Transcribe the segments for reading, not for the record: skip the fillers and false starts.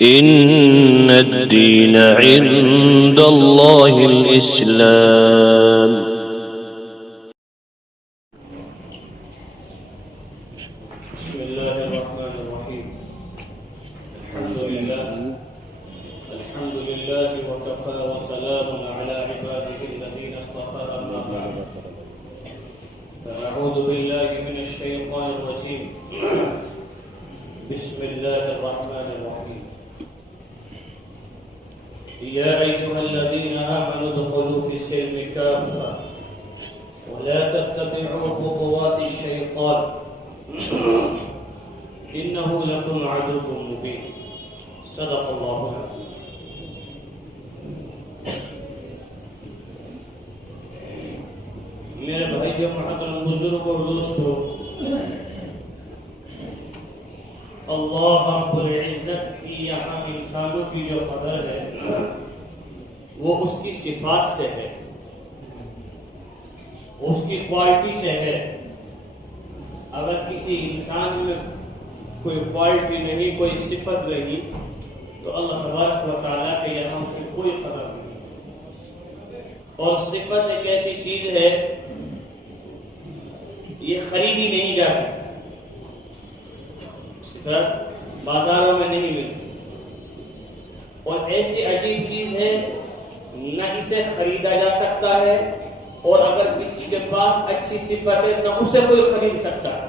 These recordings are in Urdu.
إن الدين عند الله الإسلام. بسم الله الرحمن الرحيم. الحمد لله وكفى وسلام على عباده الذين اصطفى. أما بعد فأعوذ بالله من الشيطان الرجيم. بسم الله الرحمن الرحيم. يا أيها الذين آمنوا ادخلوا في السلم كافة ولا تتبعوا خطوات الشيطان إنه لكم عدو مبين. صدق الله العظيم. میرے بھائیوں محترم بزرگوں اور دوستوں، اللہ رب العزت کی یہاں انسانوں کی جو قدر ہے وہ اس کی صفات سے ہے، اس کی کوالٹی سے ہے۔ اگر کسی انسان میں کوئی کوالٹی نہیں، کوئی صفت نہیں، تو اللہ تبارک و تعالیٰ کے یہاں اس کی کوئی قدر نہیں۔ اور صفت ایک ایسی چیز ہے، یہ خریدی نہیں جاتی، صفت بازاروں میں نہیں ملتی، اور ایسی عجیب چیز ہے نہ اسے خریدا جا سکتا ہے، اور اگر کسی کے پاس اچھی صفت ہے نہ اسے کوئی خرید سکتا ہے۔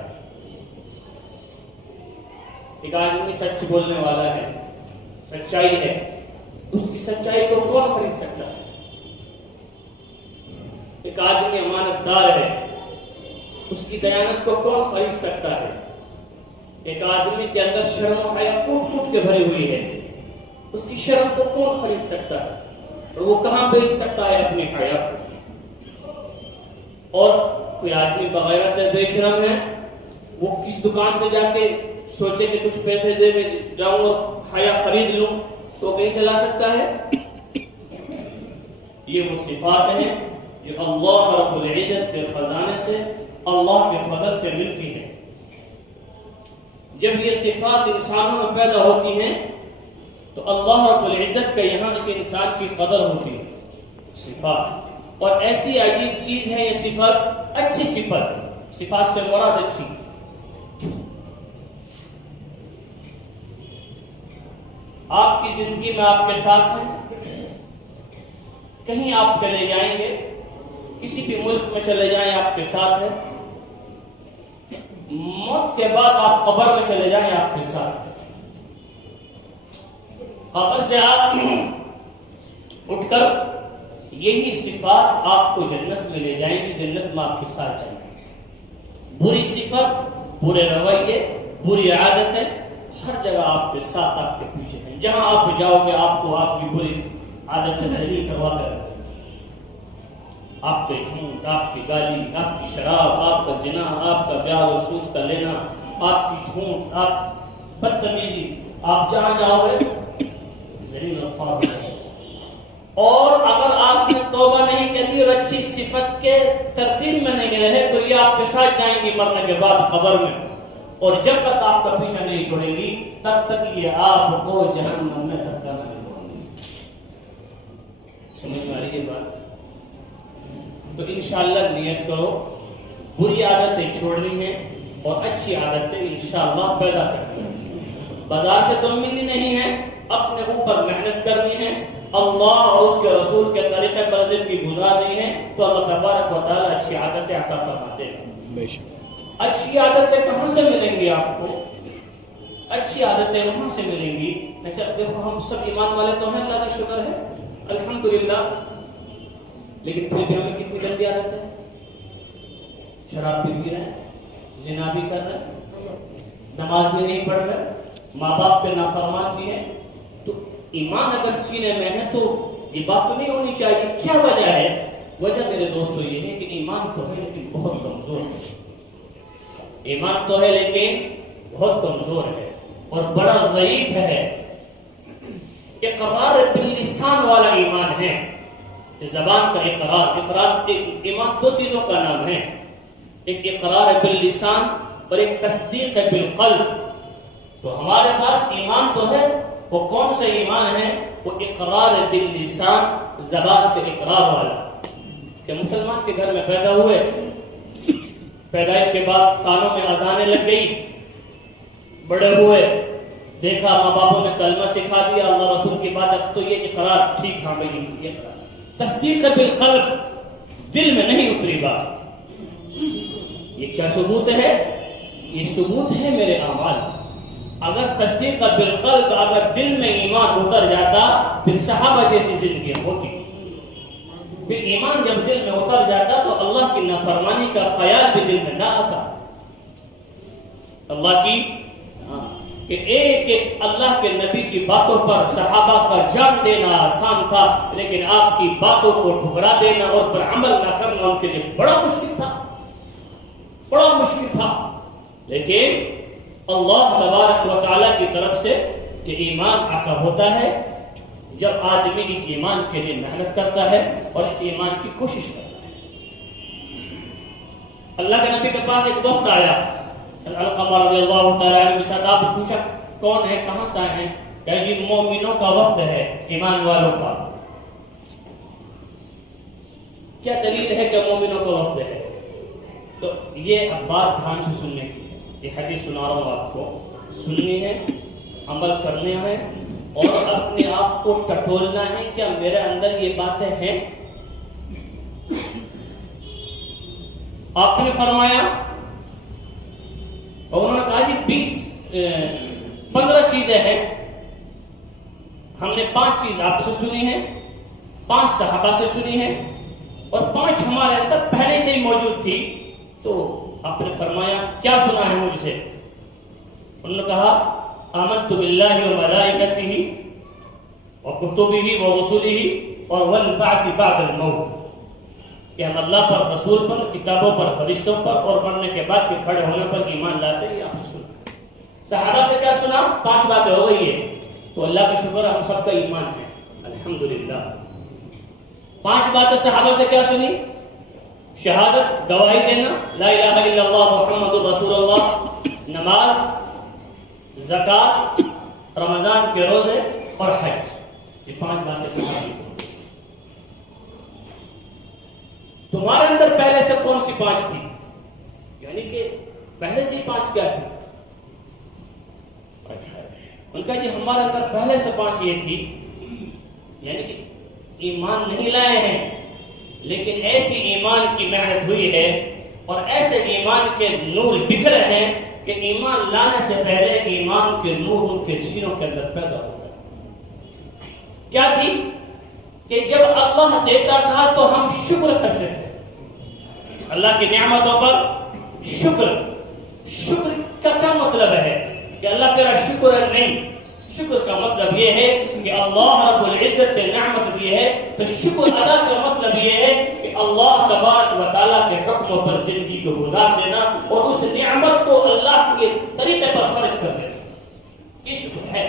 ایک آدمی سچ بولنے والا ہے، سچائی ہے، اس کی سچائی کو کون خرید سکتا ہے؟ ایک آدمی امانت دار ہے، اس کی دیانت کو کون خرید سکتا ہے؟ ایک آدمی کے اندر شرم و حیا کوٹ کوٹ کے بھری ہوئی ہے، اس کی شرم کو کون خرید سکتا ہے؟ اور وہ کہاں بیچ سکتا ہے اپنی حیا کو؟ اور کوئی آدمی بغیرت بے شرم ہے، وہ کس دکان سے جا کے سوچے کہ کچھ پیسے دے میں جاؤں اور حیا خرید لوں، تو کہیں سے لا سکتا ہے؟ یہ وہ صفات ہیں جو اللہ رب العزت کے خزانے سے، اللہ کے فضل سے ملتی ہیں۔ جب یہ صفات انسانوں میں پیدا ہوتی ہیں تو اللہ رب العزت کے یہاں اس انسان کی قدر ہوتی ہے، صفات۔ اور ایسی عجیب چیز ہے یہ صفت، اچھی صفت، صفات سے مراد اچھی۔ آپ کی زندگی میں آپ کے ساتھ ہیں، کہیں آپ چلے جائیں گے، کسی بھی ملک میں چلے جائیں آپ کے ساتھ ہے، موت کے بعد آپ قبر میں چلے جائیں آپ کے ساتھ ہے، قبر سے آپ اٹھ کر یہی صفات آپ کو جنت میں لے جائیں گی، جنت میں آپ کے ساتھ جائیں گے۔ بری صفت، برے رویے، بری عادتیں ہر جگہ آپ کے ساتھ، آپ کے پیچھے ہیں۔ جہاں آپ جاؤ گے آپ کو آپ کی بری عادتیں ذلیل کروا کر رکھیں گے۔ آپ کے جھوٹ، آپ کی گالی، آپ کی شراب، آپ کا زنا، آپ کا بیاہ و سود کا لینا، آپ کی جھوٹ، آپ بدتمیزی، آپ جہاں جاؤ گے ذلیل الفاظ۔ اور اگر آپ نے توبہ نہیں کری اور اچھی صفت کے ترتیب میں نہیں رہے تو یہ آپ کے ساتھ جائیں گی مرنے کے بعد قبر میں، اور جب تک آپ کا پیچھا نہیں چھوڑیں گی تب تک یہ آپ کو جہنم میں دھکا نہیں ہوگا۔ سمجھ میں آ رہی ہے بات؟ تو انشاءاللہ نیت کرو، بری عادتیں چھوڑنی ہیں اور اچھی عادتیں انشاءاللہ پیدا کرنی ہیں۔ بازار سے تو ملنی نہیں ہے، اپنے اوپر محنت کرنی ہے، اللہ اور اس کے رسول کے طریقے پر زندگی گزارنی ہے، تو اللہ تبارک و تعالیٰ اچھی عادتیں عطا فرماتے ہیں۔ اچھی عادتیں کہاں سے ملیں گی آپ کو؟ اچھی عادتیں وہاں سے ملیں گی۔ اچھا دیکھو، ہم سب ایمان والے تو ہیں، اللہ کا شکر ہے، الحمدللہ، لیکن پھر بھی ہمیں کتنی گندی عادت ہے؟ شراب بھی پی رہے ہیں، زنا بھی کر رہے ہیں، نماز بھی نہیں پڑھ رہے، ماں باپ پہ نافرمان بھی ہیں۔ تو ایمان اگر سینے میں ہے تو یہ بات تو نہیں ہونی چاہیے۔ کیا وجہ ہے؟ وجہ میرے دوستو یہ ہے کہ ایمان تو ہے لیکن بہت کمزور ہے۔ ایمان تو ہے لیکن بہت کمزور ہے اور بڑا ضعیف ہے۔ اقرار باللسان والا ایمان ہے، زبان کا اقرار ایمان دو چیزوں کا نام ہے، ایک اقرار باللسان اور ایک تصدیق بالقلب۔ تو ہمارے پاس ایمان تو ہے وہ کون سا ایمان ہے؟ وہ اقرار باللسان، زبان سے اقرار والا، کہ مسلمان کے گھر میں پیدا ہوئے، پیدائش کے بعد کانوں میں اذانیں لگ گئی، بڑے ہوئے، دیکھا ماں باپوں نے کلمہ سکھا دیا، اللہ رسول کی بات، اب تو یہ اقرار، ٹھیک ہاں بھائی یہ اقرار، تصدیق بالقلب، دل میں نہیں اتری بات۔ یہ کیا ثبوت ہے؟ یہ ثبوت ہے میرے اعمال۔ اگر تصدیق بالقلب، اگر دل میں ایمان اتر جاتا، پھر صحابہ جیسی زندگی ہوتی۔ پھر ایمان جب دل میں اتر جاتا تو اللہ کی نافرمانی کا خیال بھی دل میں نہ آتا۔ اللہ کی کہ ایک ایک اللہ کے نبی کی باتوں پر صحابہ کا جان دینا آسان تھا، لیکن آپ کی باتوں کو ٹھکرا دینا اور پر عمل نہ کرنا ان کے لیے بڑا مشکل تھا، بڑا مشکل تھا۔ لیکن اللہ تبارک و تعالیٰ کی طرف سے یہ ایمان عطا ہوتا ہے جب آدمی اس ایمان کے لیے محنت کرتا ہے اور اس ایمان کی کوشش کرتا ہے۔ اللہ کے نبی کے پاس ایک وفد آیا، علقمہ رضی اللہ تعالیٰ عنہ کے ساتھ، آپ نے پوچھا کون ہے، کہاں سے آئے ہیں؟ کہ جی مومنوں کا وفد ہے، ایمان والوں کا۔ کیا دلیل ہے کہ مومنوں کا وفد ہے؟ تو یہ اب بات دھیان سے سننے کی ہے، یہ حدیث سنا رہا ہوں آپ کو، سننی ہے، عمل کرنے ہے اور اپنے آپ کو ٹٹولنا ہے، کیا میرے اندر یہ باتیں ہیں؟ آپ نے فرمایا، اور انہوں نے کہا جی 15 چیزیں ہیں، ہم نے 5 چیز آپ سے سنی ہیں، 5 صحابہ سے سنی ہیں اور 5 ہمارے اندر پہلے سے ہی موجود تھی۔ تو آپ نے فرمایا کیا سنا ہے مجھ سے؟ انہوں نے کہا آمنت باللہ و ملائکتہ و کتبہ و رسلہ اور والبعث بعد الموت، کہ ہم اللہ پر، رسول پر، کتابوں پر، فرشتوں پر اور مرنے کے بعد کے کھڑے ہونے پر ایمان لاتے ہیں۔ آپ سے سنا، صحابہ سے کیا سنا؟ 5 باتیں ہو گئی ہے، تو اللہ کا شکر ہم سب کا ایمان ہے الحمدللہ۔ 5 باتیں صحابہ سے کیا سنی؟ شہادت، گواہی دینا، لا الہ الا اللہ محمد رسول اللہ، نماز، زکات، رمضان کے روزے اور حج، یہ 5 باتیں صحابہ۔ تمہارے اندر پہلے سے کون سی 5 تھی؟ یعنی کہ پہلے سے ہی 5 کیا تھی؟ ان کا جی ہمارے اندر پہلے سے 5 یہ تھی، یعنی کہ ایمان نہیں لائے ہیں لیکن ایسی ایمان کی محنت ہوئی ہے اور ایسے ایمان کے نور بکھرے ہیں کہ ایمان لانے سے پہلے ایمان کے نور ان کے سینوں کے اندر پیدا ہو گئے۔ کیا تھی؟ کہ جب اللہ دیتا تھا تو ہم شکر کرتے تھے، اللہ کی نعمتوں پر شکر۔ شکر کا کیا مطلب ہے؟ کہ اللہ تیرا شکر ہے؟ نہیں، شکر کا مطلب یہ ہے کہ اللہ رب العزت سے نعمت دی ہے تو شکر ادا کا مطلب یہ ہے کہ اللہ تبارک و تعالیٰ کے حکموں پر زندگی کو گزار دینا اور اس نعمت کو اللہ کے طریقے پر خرچ کر دینا، یہ شکر ہے۔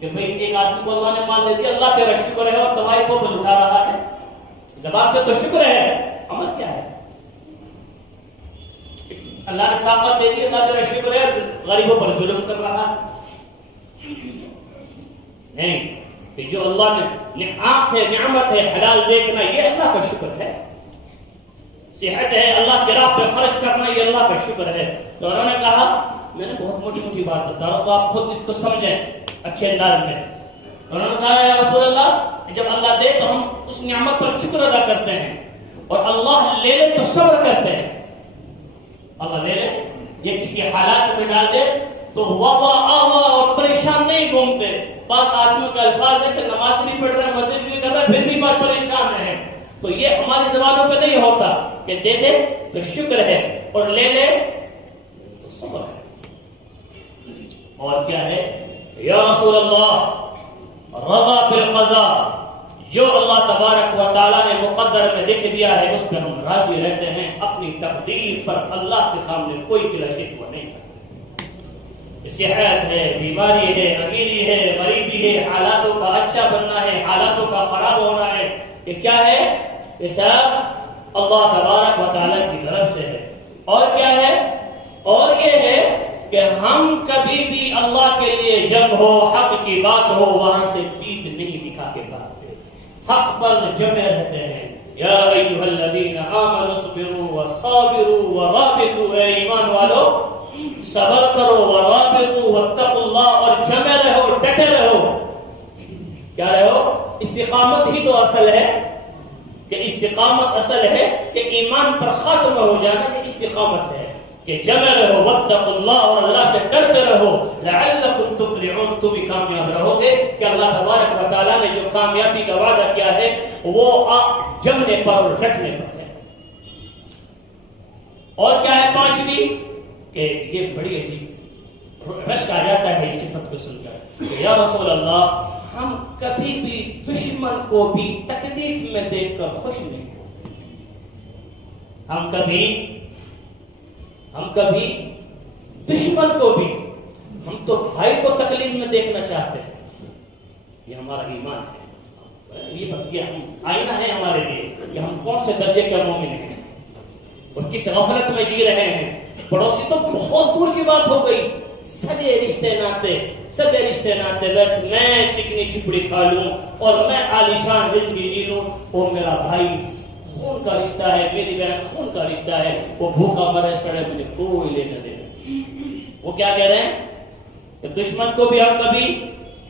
کہ بھئی ایک آدمی کو اللہ نے مال دے دیا، اللہ تیرا شکر ہے، اور تمہاری کو بل اٹھا رہا ہے، زبان سے تو شکر ہے، عمل کیا ہے؟ اللہ نے طاقت دے دی، اللہ تیرا شکر ہے، غریبوں پر ظلم کر رہا ہے؟ نہیں، کہ جو اللہ نے آنکھ ہے، نعمت ہے، حلال دیکھنا، یہ اللہ کا شکر ہے۔ صحت ہے، اللہ کی راہ پہ خرچ کرنا، یہ اللہ کا شکر ہے۔ تو انہوں نے کہا، میں نے بہت موٹی موٹی بات بتا رہا ہوں تو آپ خود اس کو سمجھیں اچھے انداز میں۔ انہوں نے کہا یا رسول اللہ، جب اللہ دے تو ہم اس نعمت پر شکر ادا کرتے ہیں اور اللہ لے لے تو صبر کرتے ہیں۔ اللہ لے لے، یہ کسی حالات میں ڈال دے تو وابا آوا اور پریشان نہیں گھومتے۔ بعض آدمیوں کا الفاظ ہے کہ نماز نہیں پڑھ رہے، مسجد نہیں کر رہے، پھر بھی بات پریشان ہے، تو یہ ہماری زبانوں پہ نہیں ہوتا کہ دے دے تو شکر ہے اور لے لے تو صبر ہے۔ اور کیا ہے؟ یا رسول اللہ رضا بالقضاء، جو اللہ تبارک و تعالیٰ نے مقدر میں لکھ دیا ہے اس پہ ہم راضی رہتے ہیں، اپنی تقدیر پر اللہ کے سامنے کوئی گلہ شکوہ نہیں کرتے۔ صحت ہے، بیماری ہے، امیری ہے، غریبی ہے، حالاتوں کا اچھا بننا ہے، حالاتوں کا خراب ہونا ہے، یہ کیا ہے؟ یہ سب اللہ تبارک و تعالیٰ کی طرف سے ہے۔ اور کیا ہے؟ اور یہ ہے کہ ہم کبھی بھی اللہ کے لیے جب ہو حق کی بات ہو وہاں سے پیٹ نہیں دکھا کے بھاگتے، حق پر جمے رہتے ہیں۔ یا ایھا الذین آمنوا اصبروا وصابروا ورابطوا، اے ایمان والو صبر کرو، ورابطوا واتقوا اللہ، اور جمے رہو، ڈٹے رہو۔ کیا رہو؟ استقامت ہی تو اصل ہے، کہ استقامت اصل ہے کہ ایمان پر ختم ہو جانا، یہ استقامت ہے کہ جمع رہو، واتقوا اللہ، اور اللہ سے ڈرتے رہو، لعلکم تفلحون، تم بھی کامیاب رہو گے۔ کہ اللہ تبارک و تعالیٰ نے جو کامیابی کا وعدہ کیا ہے وہ جمنے پر اور ڈٹنے پر ہے۔ اور کیا ہے پانچویں؟ کہ یہ بڑی عجیب رشک آ جاتا ہے اس صفت کو سن کر کہ یا رسول اللہ ہم کبھی بھی دشمن کو بھی تکلیف میں دیکھ کر خوش نہیں ہوتے، ہم کبھی دشمن کو بھی، ہم تو بھائی کو تکلیف میں دیکھنا چاہتے ہیں۔ یہ ہمارا ایمان ہے، یہ ہم آئینہ ہے ہمارے لیے کہ ہم کون سے درجے کے مومن ہیں اور کس غفلت میں جی رہے ہیں۔ پڑوسی تو بہت دور کی بات ہو گئی، سگے رشتے ناتے بس میں چکنی چپڑی کھا لوں اور میں عالیشان زندگی جی لوں، وہ میرا بھائی خون کا رشتہ ہے، میری بہن خون کا رشتہ ہے، وہ بھوکا مرے سڑے مجھے کوئی لینا دینا۔ وہ کیا کہہ رہے ہیں کہ دشمن کو بھی ہم کبھی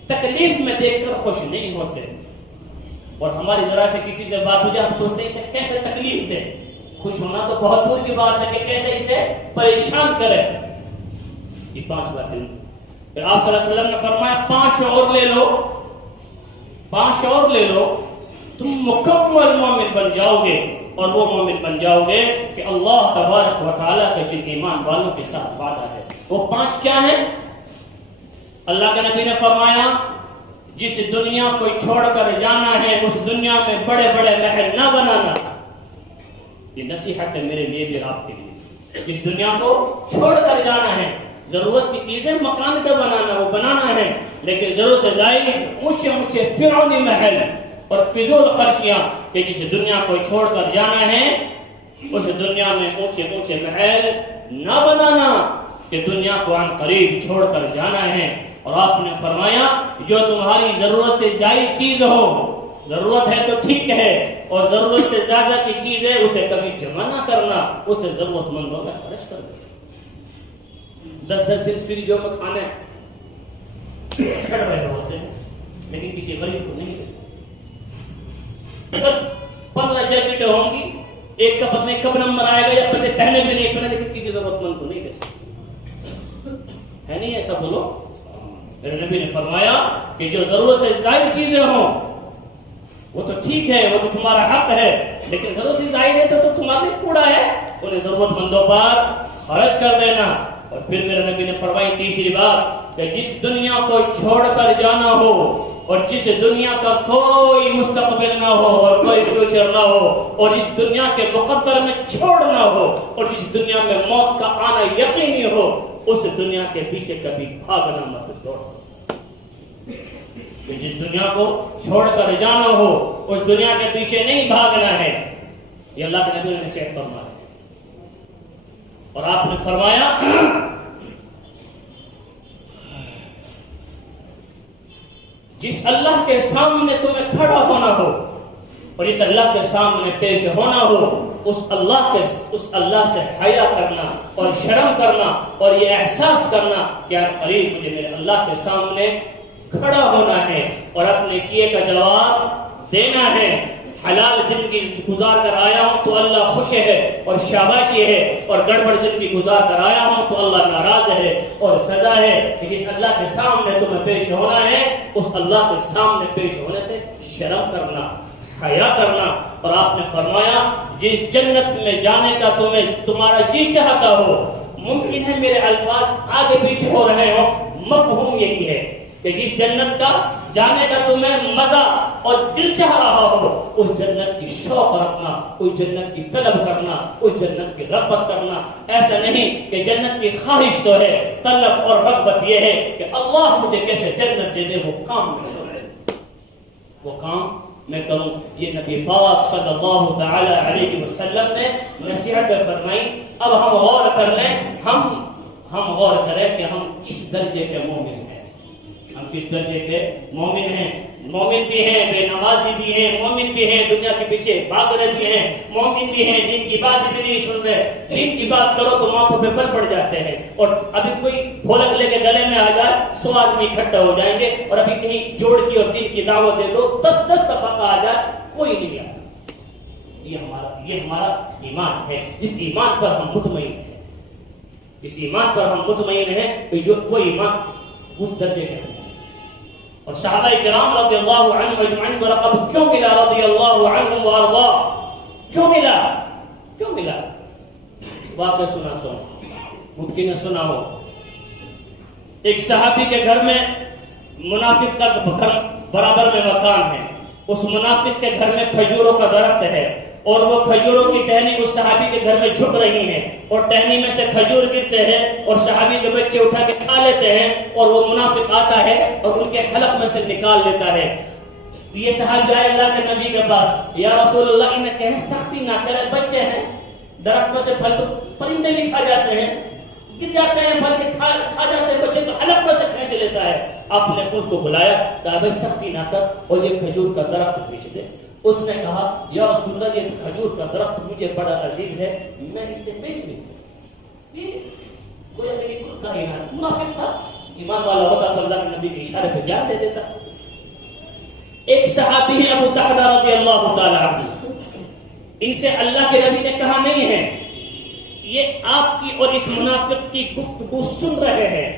تکلیف میں دیکھ کر خوش نہیں ہوتے، اور ہماری ذرا سے کسی سے بات ہو جائے ہم سوچتے ہیں اسے کیسے تکلیف دے۔ خوش ہونا تو بہت دور کی بات ہے کہ کیسے اسے پریشان کرے۔ یہ 5 باتیں پھر آپ صلی اللہ علیہ وسلم نے فرمایا 5 اور لے لو، تم مکمل مومن بن جاؤ گے، اور وہ مومن بن جاؤ گے کہ اللہ تبارک و تعالیٰ کے جن ایمان والوں کے ساتھ وعدہ ہے۔ وہ 5 کیا ہیں؟ اللہ کے نبی نے فرمایا جس دنیا کو چھوڑ کر جانا ہے اس دنیا میں بڑے بڑے محل نہ بنانا۔ یہ نصیحت ہے میرے لیے بھی آپ کے لیے۔ جس دنیا کو چھوڑ کر جانا ہے، ضرورت کی چیزیں مکان پہ بنانا وہ بنانا ہے، لیکن ضرورت سے زائد اونچے فرعونی محل اور فضول خرچیاں، کہ جس دنیا کو چھوڑ کر جانا ہے اس دنیا میں اونچے محل نہ بنانا، کہ دنیا کو عن قریب چھوڑ کر جانا ہے۔ اور آپ نے فرمایا جو تمہاری ضرورت سے زائد چیز ہو، ضرورت ہے تو ٹھیک ہے، اور ضرورت سے زیادہ کی چیز ہے اسے کبھی جمع نہ کرنا، اسے ضرورت مندوں میں خرچ کر دو۔ 10 دن فریجوں میں کھانے سڑ رہے ہوتے ہیں لیکن کسی غریب کو نہیں دے سکتے۔ 10-15 جیکٹیں ہوں گی، ایک کا پتہ نہیں کب نمبر آئے گا یا پتہ پہنے بھی نہیں پہنے، لیکن کسی ضرورت مند کو نہیں دے سکتے، ہے نہیں ایسا؟ بولو۔ میرے نبی نے فرمایا کہ جو ضرورت سے زائد چیزیں ہوں وہ تو ٹھیک ہے، وہ تو تمہارا حق ہے، لیکن ضرورت سے زائد ہے تو تمہارے لیے کوڑا ہے، انہیں ضرورت مندوں پر خرچ کر دینا۔ اور پھر میرے نبی نے فرمائی تیسری بات کہ جس دنیا کو چھوڑ کر جانا ہو اور جس دنیا کا کوئی مستقبل نہ ہو اور کوئی فیوچر نہ ہو اور اس دنیا کے مقدر میں چھوڑنا ہو اور جس دنیا میں موت کا آنا یقینی ہو، اس دنیا کے پیچھے کبھی بھاگنا مت دوڑو۔ کہ جس دنیا کو چھوڑ کر جانا ہو اس دنیا کے پیچھے نہیں بھاگنا ہے، یہ اللہ کے نبی نے نصیحت فرمایا۔ اور آپ نے فرمایا جس اللہ کے سامنے تمہیں کھڑا ہونا ہو اور اس اللہ کے سامنے پیش ہونا ہو، اس اللہ سے حیا کرنا اور شرم کرنا اور یہ احساس کرنا کہ قریب مجھے میرے اللہ کے سامنے کھڑا ہونا ہے اور اپنے کیے کا جواب دینا ہے۔ حلال زندگی گزار کر آیا ہوں تو اللہ خوش ہے اور شاباشی ہے، اور گڑبڑ زندگی گزار کر آیا ہوں تو اللہ ناراض ہے اور سزا ہے۔ کہ جس اللہ کے سامنے تمہیں پیش ہونا ہے اس اللہ کے سامنے پیش ہونے سے شرم کرنا، حیا کرنا۔ اور آپ نے فرمایا جس جنت میں جانے کا تمہارا جی چاہتا ہو، ممکن ہے میرے الفاظ آگے پیچھے ہو رہے ہو، مفہوم یہی ہے کہ جس جنت کا جانے کا تمہیں مزہ اور دل چاہ رہا ہو، اس جنت کی شوق رکھنا، اس جنت کی طلب کرنا، اس جنت کی رغبت کرنا۔ ایسا نہیں کہ جنت کی خواہش تو ہے، طلب اور رغبت یہ ہے کہ اللہ مجھے کیسے جنت دے دے، وہ کام میں کروں، وہ کام میں کروں۔ یہ نبی پاک صلی اللہ تعالی علیہ وسلم نے نصیحت فرمائی۔ اب ہم غور کر لیں، ہم غور کریں کہ ہم کس درجے کے مومن ہیں. ہم کس درجے کے مومن ہیں. مومن بھی ہیں, بے نمازی بھی ہیں, مومن بھی ہیں, دنیا کے پیچھے بھاگ رہے بھی ہیں, مومن بھی ہیں, دین کی بات بھی نہیں سن رہے. دین کی بات کرو تو ماتھوں پہ پر پڑ جاتے ہیں, اور ابھی کوئی ڈھولک لے کے گلے میں آ جائے 100 آدمی اکٹھا ہو جائیں گے, اور ابھی کہیں جوڑ کی اور دین کی دعوت دے دو 10 دفعہ آ جائے کوئی نہیں آتا. یہ ہمارا ایمان ہے, جس ایمان پر ہم مطمئن ہیں. اس ایمان پر ہم مطمئن ہیں کہ جو وہ ایمان اس درجے کے ہیں. اور صحابہ کرام رضی اللہ عنہم اجمعین کو لقب کیوں ملا رضی اللہ عنہم وارضا؟ کیوں ملا؟ واقعہ سناتا ہوں, ممکن ہے سنا ہو. ایک صحابی کے گھر میں منافق کا گھر برابر میں مکان ہے. اس منافق کے گھر میں کھجوروں کا درخت ہے, اور وہ کھجوروں کی ٹہنی اس صحابی کے گھر میں جھک رہی ہے, اور ٹہنی میں سے کھجور گرتے ہیں اور صحابی کے بچے اٹھا کے کھا لیتے ہیں, اور وہ منافق آتا ہے اور ان کے حلق میں سے نکال لیتا ہے. یہ صحابی آئے اللہ کے نبی کے پاس, یا رسول اللہ انہیں کہیں سختی نہ کریں, بچے ہیں, درخت میں سے پھل تو پرندے بھی کھا جاتے ہیں, گر جاتے ہیں, پھل کے کھا جاتے ہیں بچے, تو حلق میں سے کھینچ لیتا ہے. آپ نے اس کو بلایا, کہا بھائی سختی نہ کر اور یہ کھجور کا درخت بیچ دے. اس نے کہا یا رسول اللہ یہ کھجور کا درخت مجھے بڑا عزیز ہے, میں اسے بیچ نہیں سکتا. یہ کوئی میری کل کائنات. منافق تھا, ایمان والا ہوتا تو اللہ کے نبی کے اشارے پہ جان دے دیتا. ایک صحابی ہے ابو دحدہ رضی اللہ تعالی عنہ, ان سے اللہ کے نبی نے کہا نہیں ہے, یہ آپ کی اور اس منافق کی گفتگو سن رہے ہیں.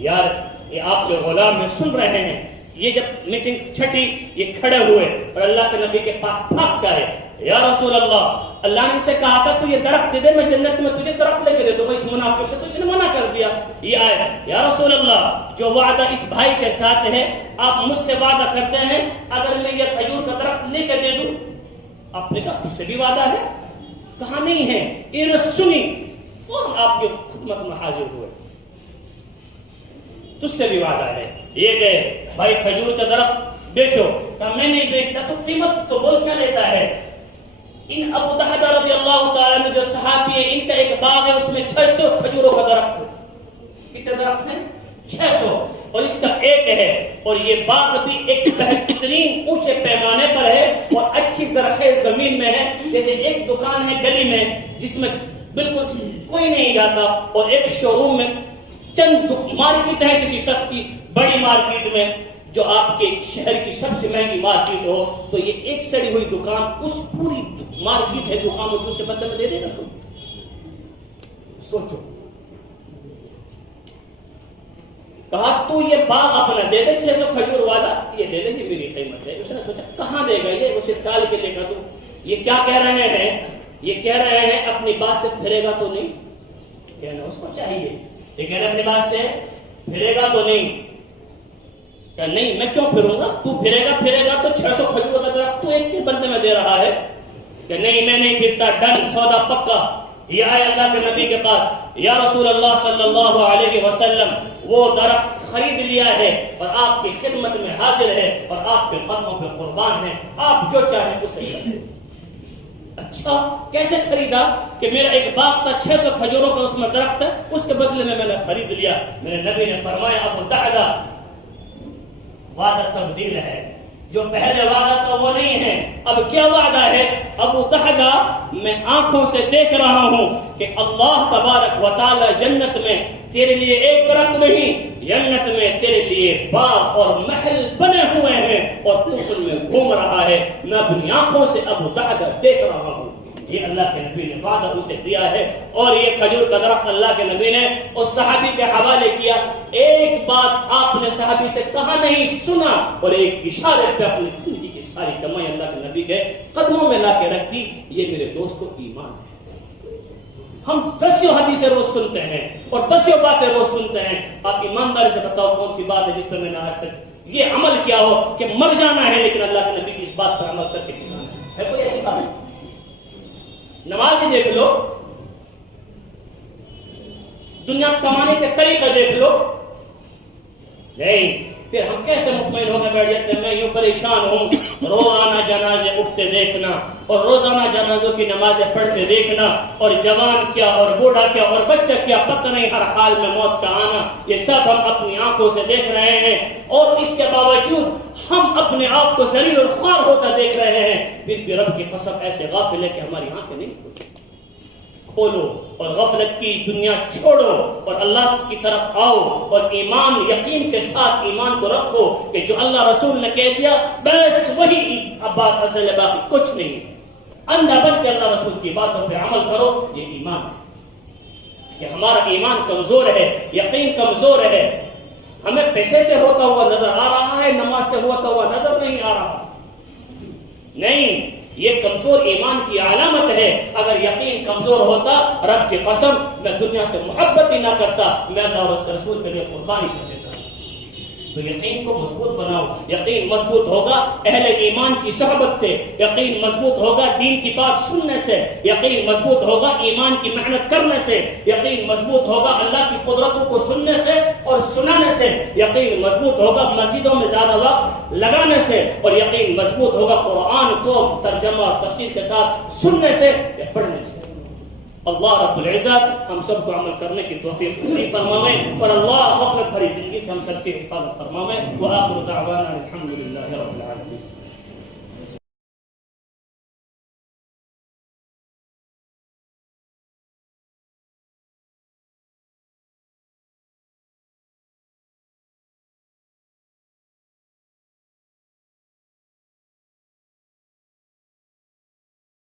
یار یہ آپ کے غلام میں سن رہے ہیں. یہ جب میٹنگ چھٹی, یہ کھڑے ہوئے اور اللہ کے نبی کے پاس بھاگ گئے, یا رسول اللہ نے ان سے کہا تھا تو یہ درخت دے دے, میں جنت میں تجھے درخت لے کے دے دوں. اس منافق سے تو اس نے منع کر دیا. یہ آئے, یا رسول اللہ جو وعدہ اس بھائی کے ساتھ ہے, آپ مجھ سے وعدہ کرتے ہیں اگر میں یہ کھجور کا درخت لے کے دے دوں؟ آپ نے کہا اس سے بھی وعدہ ہے؟ کہا نہیں ہے. انہوں سنی, فوراً آپ کی خدمت میں حاضر ہوئے, تجھ سے بھی وعدہ ہے. یہ گئے, بھائی کھجور کا درخت بیچو. کہا میں نہیں بیچتا. تو قیمت تو بول کیا لیتا ہے؟ ان ابو دحدہ رضی اللہ تعالیٰ عنہ جو صحابی ہے, ان کا ایک باغ ہے, اس میں 600 کھجوروں کا درخت ہے. کتنے درخت ہیں؟ 600, اور اس کا ایک ہے. اور یہ باغ بھی ایک بہترین اونچے پیمانے پر ہے اور اچھی زرخیز زمین میں ہے. جیسے ایک دکان ہے گلی میں جس میں بالکل کوئی نہیں جاتا, اور ایک شو روم میں چند مارکیٹ ہے کسی شخص کی بڑی مارکیٹ میں جو آپ کے شہر کی سب سے مہنگی مارکیٹ ہو, تو یہ ایک سڑی ہوئی دکان اس پوری مارکیٹ ہے دکانوں کو اس کے بدلے میں دے دے گا. تم سوچو. کہا تو یہ باغ اپنا دے دے, 600 کھجور والا یہ دے دے, یہ میری قیمت ہے. اس نے سوچا کہاں دے گا یہ, اسے ٹال کے لے گا. تو یہ کیا کہہ رہے ہیں؟ یہ کہہ رہے ہیں اپنی بات سے پھرے گا تو نہیں. کہنا اس کو چاہیے, یہ کہہ رہے اپنی بات سے پھرے گا تو نہیں. کہ نہیں میں کیوں پھروں گا, تو پھرے گا تو 600 کھجور کا درخت تو ایک کے بندے میں دے رہا ہے. کہ نہیں میں نہیں پھرتا, ڈن, سودا پکا. یہ آئے اللہ کے نبی کے پاس, یا رسول اللہ صلی اللہ علیہ وسلم وہ درخت خرید لیا ہے اور آپ کی خدمت میں حاضر ہے اور آپ کے قدموں پہ قربان ہے, آپ جو چاہیں اسے کریں. اچھا کیسے خریدا؟ کہ میرا ایک باغ تھا, 600 کھجوروں کا اس میں درخت ہے, اس کے بدلے میں نے خرید لیا. میرے نبی نے فرمایا ابو دحدہ وعدہ تبدیل ہے, جو پہلے وعدہ تھا وہ نہیں ہے. اب کیا وعدہ ہے؟ ابو دحدہ میں آنکھوں سے دیکھ رہا ہوں کہ اللہ تبارک و تعالی جنت میں تیرے لیے ایک درخت نہیں, جنت میں تیرے لیے باغ اور محل بنے ہوئے ہیں اور تو ان میں گھوم رہا ہے. میں اپنی آنکھوں سے ابو دحدہ دیکھ رہا ہوں. یہ اللہ کے نبی نے وعدہ اسے دیا ہے. اور یہ کھجور کا درخت اللہ کے نبی نے اس صحابی کے حوالے کیا. ایک بات آپ نے صحابی سے کہا نہیں, سنا, اور ایک اشارے پہ اپنی زندگی کی ساری کمائی اللہ کے نبی کے قدموں میں لا کے رکھ دی. یہ میرے دوستوں ایمان ہے. ہم 10 حدیثیں روز سنتے ہیں اور 10 باتیں روز سنتے ہیں. آپ ایمانداری سے بتاؤ کون سی بات ہے جس پر میں نے آج تک یہ عمل کیا ہو کہ مر جانا ہے لیکن اللہ کے نبی کی اس بات پر عمل کر کے دکھانا ہے؟ کوئی ایسی بات ہے؟ نماز ہی دیکھ لو, دنیا کمانے کے طریقے دیکھ لو. نہیں, پھر ہم کیسے مطمئن ہو کے بیٹھ جاتے ہیں؟ میں یوں پریشان ہوں, روزانہ جنازے اٹھتے دیکھنا اور روزانہ جنازوں کی نمازیں پڑھتے دیکھنا اور جوان کیا اور بوڑھا کیا اور بچہ کیا پتہ نہیں ہر حال میں موت کا آنا، یہ سب ہم اپنی آنکھوں سے دیکھ رہے ہیں، اور اس کے باوجود ہم اپنے آپ کو ذلیل اور خوار ہوتا دیکھ رہے ہیں، پھر بھی رب کی قسم ایسے غافل ہے کہ ہماری آنکھیں نہیں کھلتی۔ کھولو اور غفلت کی دنیا چھوڑو اور اللہ کی طرف آؤ اور ایمان یقین کے ساتھ ایمان کو رکھو کہ جو اللہ رسول نے کہہ دیا بس وہی اب بات اصل ہے، باقی کچھ نہیں۔ اندھا بن کے اللہ رسول کی باتوں پہ عمل کرو، یہ ایمان ہے کہ ہمارا ایمان کمزور ہے، یقین کمزور ہے، ہمیں پیسے سے ہوتا ہوا نظر آ رہا ہے، نماز سے ہوتا ہوا نظر نہیں آ رہا، نہیں، یہ کمزور ایمان کی علامت ہے۔ اگر یقین کمزور ہوتا، رب کی قسم میں دنیا سے محبت ہی نہ کرتا، میں اللہ اور اس کے رسول کے لیے قربانی کر دیتا۔ تو یقین کو مضبوط بناؤ، یقین مضبوط ہوگا اہل ایمان کی صحبت سے، یقین مضبوط ہوگا دین کی بات سننے سے، یقین مضبوط ہوگا ایمان کی محنت کرنے سے، یقین مضبوط ہوگا اللہ کی قدرتوں کو سننے سے اور سنانے سے، یقین مضبوط ہوگا مسجدوں میں زیادہ وقت لگانے سے، اور یقین مضبوط ہوگا قرآن کو ترجمہ اور تفسیر کے ساتھ سننے سے یا پڑھنے سے۔ اللہ رب العزت ہم سب کو عمل کرنے کی توفیق نصیب فرمائے اور اللہ غفلت بھری زندگی سے ہم سب کی حفاظت فرمائے۔ وآخر دعوانا الحمد للہ رب العالمین۔